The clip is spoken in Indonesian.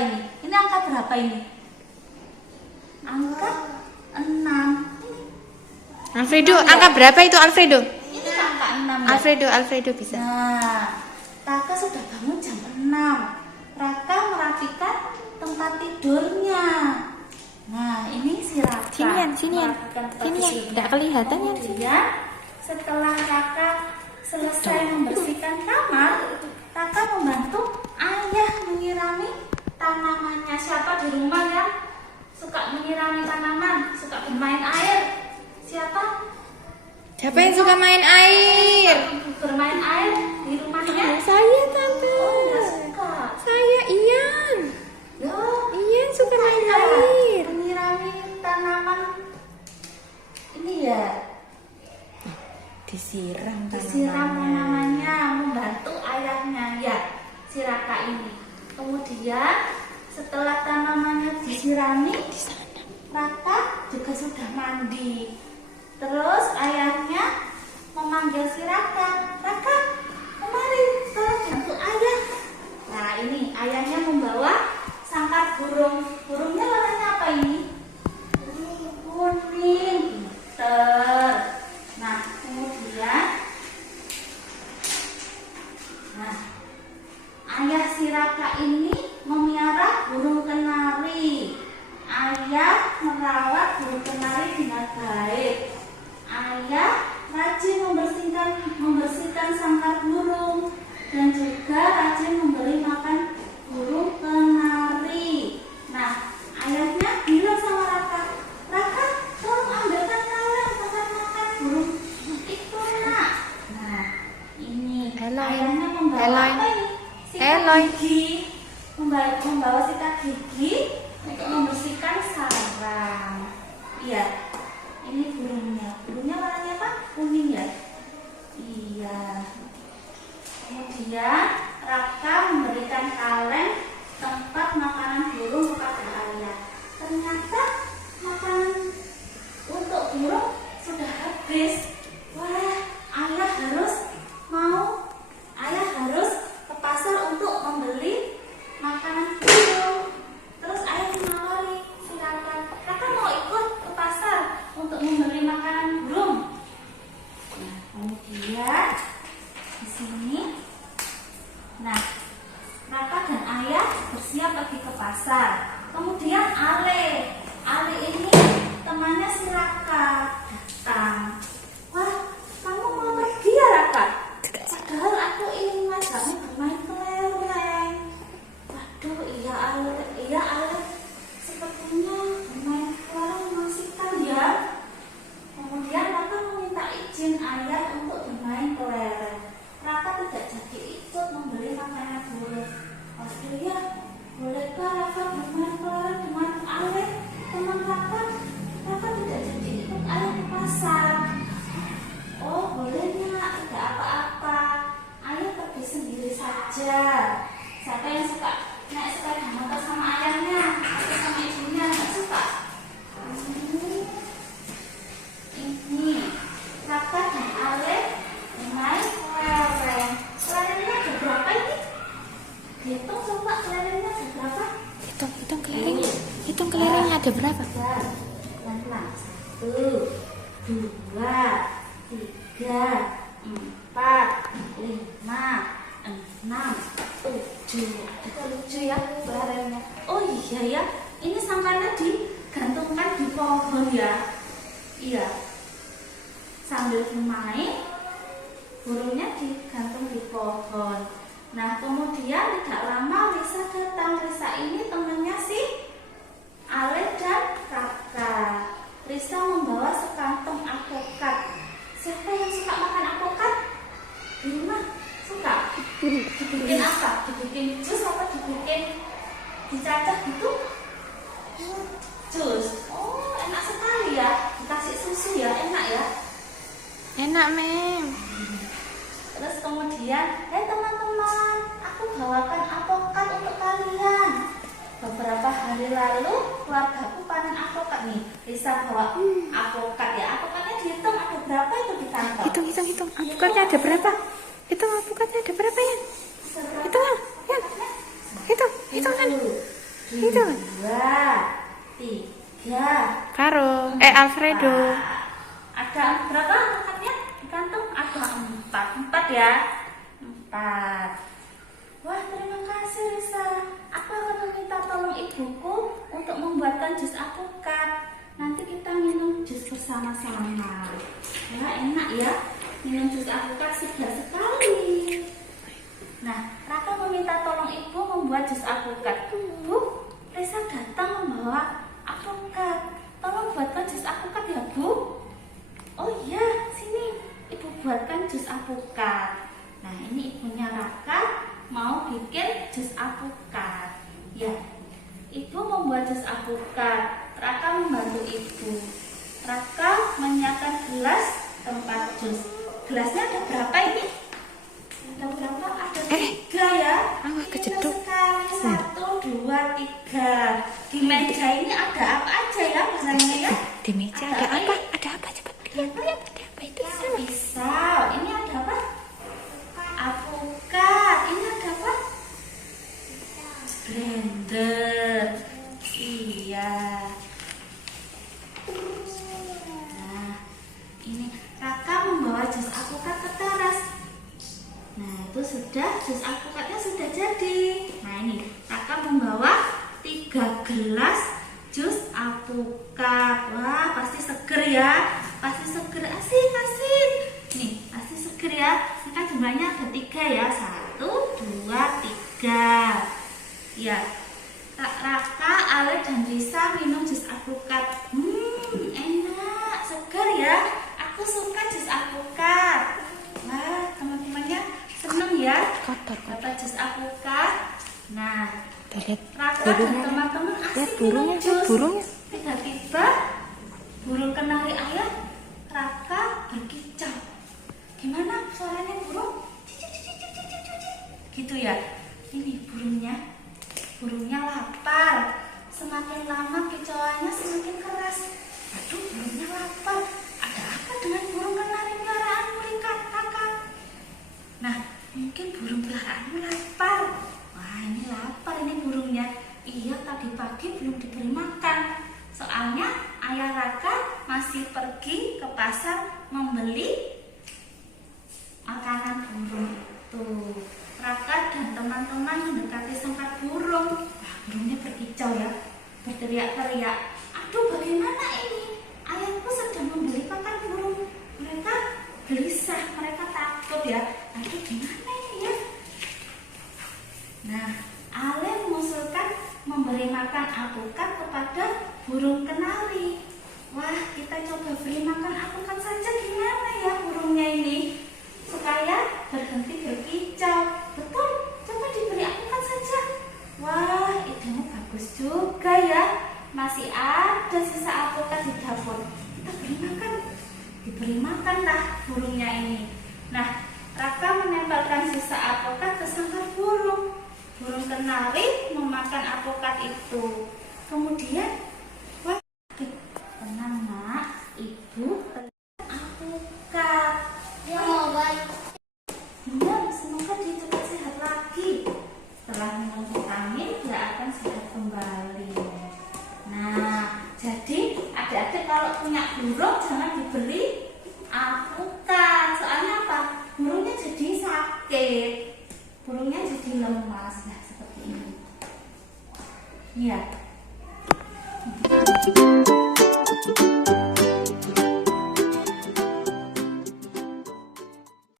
ini? Ini angka berapa ini? Angka 6. Alfredo, angka berapa itu Alfredo? Ini angka 6 ya? Alfredo bisa. Nah, Raka sudah bangun jam 6. Raka merapikan tempat tidurnya. Nah, ini si Raka. Sinian. Tidak kelihatan ya. Kemudian setelah Raka selesai membersihkan kamar, Raka membantu ayah menyirami tanamannya. Siapa di rumah yang suka menyirami tanaman, suka bermain air? Siapa? Siapa yang suka main air? Bermain air di rumahnya? Saya tante. Oh, enggak suka. Saya Ian. Loh, Ian suka main air. menyirami tanaman ini ya, Disiram tanamannya, membantu ayahnya ya, si Raka ini. Kemudian setelah tanamannya disirami, Raka juga sudah mandi. Terus ayahnya memanggil si Raka, Raka, kemari, tolong bantu ayah. Nah, ini ayahnya membawa sangkar burung. Burungnya warnanya apa ini? Kuning. Pinter. Nah, kemudian ayah si Raka ini memelihara burung kenari. Ayah merawat burung kenari dengan baik. Ayah rajin membersihkan sangkar burung dan juga rajin memberi makan burung kenari. Nah, ayahnya bilang sama Raka, Raka, tolong ambilkan kaleng tempat makan burung itu, nak. Nah, ini ayahnya membawa apa ini? Sikat gigi, membawa sikat gigi untuk membersihkan sarang. Iya, ini burungnya. Burungnya warnanya apa? Kuning ya? Iya. Kemudian Raka memberikan kaleng tempat makanan burung kepada ayah. Ternyata makanan untuk burung sudah habis. Wah, ayah harus ke pasar untuk membeli makanan burung. Terus ayah menawari si Raka mau ikut ke pasar untuk membeli makanan burung. Nah, kemudian di sini, nah, Raka dan ayah bersiap pergi ke pasar. Kemudian Ale ini temannya si Raka datang. Wah, kamu mau pergi ya Raka? Padahal aku ingin ngajakmu bermain kelereng. Waduh, iya Ale, sepertinya bermain kelereng mengasihkan ya. Kemudian Raka meminta izin ayah untuk bermain kelereng. Raka tidak jadi ikut membeli makanan burung. Waduh ya, bolehkah Raka bermain kelereng dengan Ale, teman Raka? Raka tidak jadi ikut ayah ke pasar. Oh, bolehnya, tidak apa-apa. Ayah pergi sendiri saja. Siapa yang suka naik sepeda motor sama ayahnya atau sama ibunya? Nggak suka? Ini Raka dan Ale bermain kelereng. Kelerengnya ada berapa ini? Hitung coba, kelerengnya ada berapa? Hitung kelerengnya ada berapa? Pelan-pelan. 1, 2, 3, 4, 5, 6, 7. Itu lucu ya kelerengnya. Oh iya ya, ini sangkarnya digantungkan di pohon ya. Iya. Sambil bermain, burungnya digantung di pohon. Nah, kemudian tidak lama Lisa datang. Lisa ini temannya si Ale dan Raka. Lisa membawa sekantong alpukat. Siapa yang suka makan alpukat? Di rumah suka? Dibikin apa? Dibikin jus apa dibikin dicacah gitu? Jus. Oh, enak sekali ya. Dikasih susu ya, enak ya. Enak, Mem. Terus kemudian, teman-teman, aku bawakan alpukat untuk kalian. Beberapa hari lalu keluargaku panen alpukat nih. Lisa bawa alpukat ya. Alpukatnya dihitung ada berapa itu di kantong? Hitung. Alpukatnya ada berapa? Hitung alpukatnya ada berapa ya? Hitung kan? Ya. Hitung kan? Itu. 2, 3. Karo. Alfredo. Ada berapa angkatnya di kantong? Ada 4 ya. 4. Wah, terima kasih Risa. Aku akan meminta tolong ibuku untuk membuatkan jus alpukat. Nanti kita minum jus bersama-sama. Wah, enak ya. Minum jus alpukat segar sekali. Nah, Raka meminta tolong ibu membuat jus alpukat. Bu, Risa datang membawa alpukat. Tolong buatkan jus alpukat ya, Bu. Oh iya, sini ibu buatkan jus alpukat. Nah, ini ibunya Raka mau bikin jus alpukat. Ya, ibu membuat jus alpukat. Raka membantu ibu. Raka menyiapkan gelas tempat jus. Gelasnya ada berapa ini? Ada berapa? Ada 3 ya. Kejeduk. Sekali 1, 2, 3. Di meja ini ada apa aja ya barangnya ya? Di meja ada apa? Ada apa? Coba lihat. Ada apa itu? Pisau. Ini ada apa? Alpukat. Ini ada apa? Blender. Iya. Nah, ini Kakak membawa jus alpukat ke teras. Nah, itu sudah, jus alpukatnya sudah jadi. Nah, ini Kakak membawa 3 gelas jus alpukat. Wah, pasti seger ya. Pasti seger. Asik. Nih, pasti seger ya. Ini kan jumlahnya ada 3 ya. 1, 2, 3. Ya. Raka, Ale, dan Risa minum jus alpukat. Enak, segar ya. Aku suka jus alpukat. Wah, teman-temannya seneng ya Kotor. dapat jus alpukat. Nah, Lihat Raka dan burungnya. teman-teman Lihat asik burungnya, minum jus. burungnya. Tiba-tiba burung kenari ayam Raka berkicau. Gimana suaranya burung? Gitu ya. Ini burungnya lapar. Semakin lama kicauannya semakin keras. Aduh, burungnya lapar. Ada apa dengan burung kenari peliharaanmu, Kakak? Nah, mungkin burung peliharaanmu lapar. Wah, ini lapar ini burungnya. Iya, tadi pagi belum diberi makan. Soalnya ayah Raka masih pergi ke pasar membeli makanan burung itu. Raka dan teman-teman mendekati sempat burung. Wah, burungnya berkicau ya, berteriak-teriak. Aduh, bagaimana ini? Ayahku sedang membeli pakan burung. Mereka gelisah, mereka takut ya. Aduh, gimana ini ya? Nah, Ale mengusulkan memberi makan alpukat kepada burung kenari. Wah, kita coba beri makan alpukat saja, gimana ya burungnya ini? Supaya berhenti berkicau. Betul, coba diberi alpukat saja. Wah, idenya bagus juga ya. Masih ada sisa alpukat di dapur. Kita beri makan. Diberi makanlah burungnya ini. Nah, Raka menempelkan sisa alpukat ke sangkar burung. Burung kenari memakan alpukat itu. Kemudian, wah, tenang nak, ibu alpukat. Ya, semoga dia cepat sehat lagi. Setelah minum vitamin, dia akan sehat kembali. Nah, jadi adik-adik kalau punya burung jangan diberi alpukat. Soalnya apa? Burungnya jadi sakit. Burungnya jadi lemas. Nah, seperti ini. Iya.